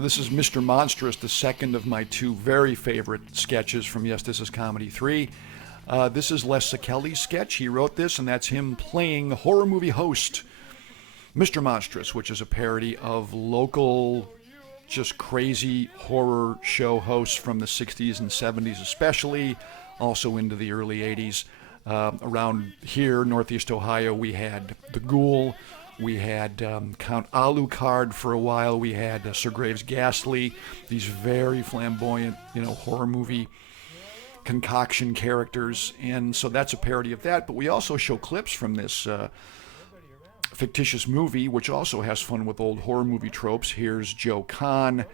This is Mr. Monstrous, the second of my two very favorite sketches from Yes, This Is Comedy 3. This is Les Szekely's sketch. He wrote this, and that's him playing horror movie host Mr. Monstrous, which is a parody of local, just crazy horror show hosts from the 60s and 70s especially, also into the early 80s. Around here, Northeast Ohio, we had the Ghoul. We had Count Alucard for a while. We had Sir Graves Ghastly, these very flamboyant, horror movie concoction characters. And so that's a parody of that. But we also show clips from this fictitious movie, which also has fun with old horror movie tropes. Here's Joe Kahn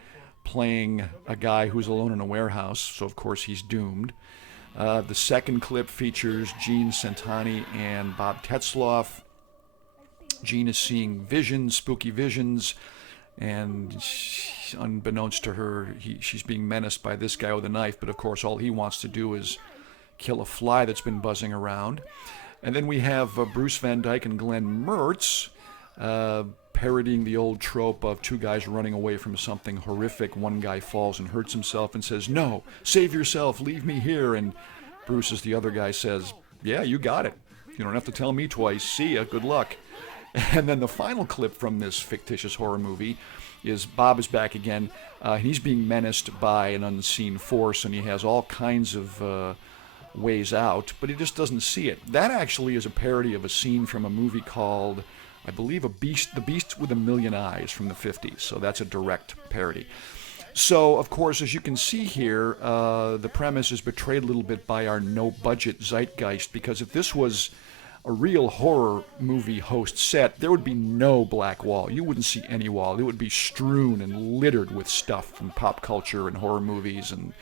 playing a guy who's alone in a warehouse, so of course he's doomed. The second clip features Gene Centanni and Bob Tetzloff. Jean is seeing visions, spooky visions, and unbeknownst to her, she's being menaced by this guy with a knife, but of course all he wants to do is kill a fly that's been buzzing around. And then we have Bruce Van Dyke and Glenn Mertz parodying the old trope of two guys running away from something horrific. One guy falls and hurts himself and says, "No, save yourself, leave me here." And Bruce, as the other guy, says, "Yeah, you got it. You don't have to tell me twice. See ya, good luck." And then the final clip from this fictitious horror movie is Bob is back again. He's being menaced by an unseen force, and he has all kinds of ways out, but he just doesn't see it. That actually is a parody of a scene from a movie called, I believe, The Beast with a Million Eyes from the 50s. So that's a direct parody. So, of course, as you can see here, the premise is betrayed a little bit by our no-budget zeitgeist, because if this was a real horror movie host set, there would be no black wall. You wouldn't see any wall. It would be strewn and littered with stuff from pop culture and horror movies and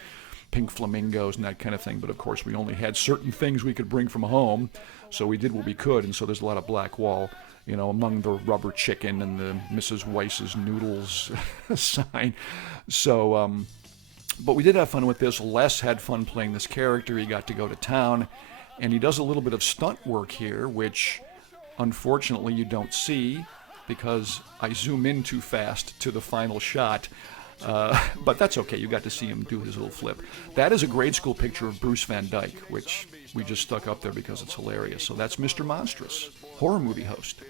pink flamingos and that kind of thing. But of course, we only had certain things we could bring from home, so we did what we could, and so there's a lot of black wall, among the rubber chicken and the Mrs. Weiss's noodles sign. So, but we did have fun with this. Les had fun playing this character. He got to go to town. And he does a little bit of stunt work here, which unfortunately you don't see because I zoom in too fast to the final shot. But that's okay. You got to see him do his little flip. That is a grade school picture of Bruce Van Dyke, which we just stuck up there because it's hilarious. So that's Mr. Monstrous, horror movie host.